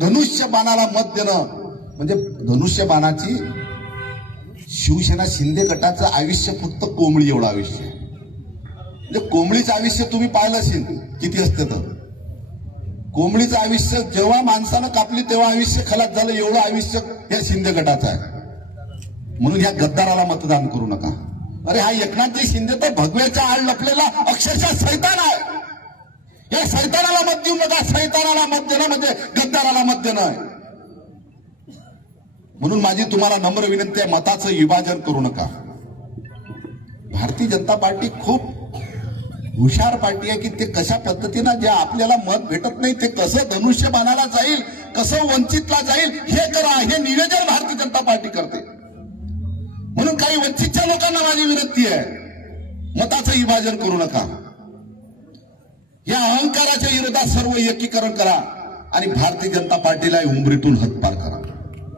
धनुष्यबाणाला मत देणं म्हणजे धनुष्यबाणाची शिवसेना शिंदे गटाचं आयुष्य फक्त कोंबडी एवढं आयुष्य आहे. म्हणजे कोंबडीचं आयुष्य तुम्ही पाहिलं असेल किती असते तर कोंबडीचं आयुष्य जेव्हा माणसानं कापली तेव्हा आयुष्य खलास झालं एवढं आयुष्य या शिंदे गटाचं आहे. म्हणून ह्या गद्दाराला मतदान करू नका. अरे हा एकनाथजी शिंदे तर भगव्याच्या आड लपलेला अक्षरशः सैतान आहे. या सैतानाला मत देऊ नका. सैतानाला मत देणं म्हणजे गद्दाराला मत देणं आहे. म्हणून माझी तुम्हाला नम्र विनंती आहे, मताचं विभाजन करू नका. भारतीय जनता पार्टी खूप हुशार पार्टी आहे की ते कशा पद्धतीनं जे आपल्याला मत भेटत नाही ते कसं धनुष्यबाणाला जाईल, कसं वंचितला जाईल हे करा, हे नियोजन भारतीय जनता पार्टी करते. म्हणून काही वंचितच्या लोकांना माझी विनंती आहे, मताचं विभाजन करू नका. या अहंकाराच्या विरोधात सर्व एकीकरण करा आणि भारतीय जनता पार्टीला उंबरीतून हद्दपार करा.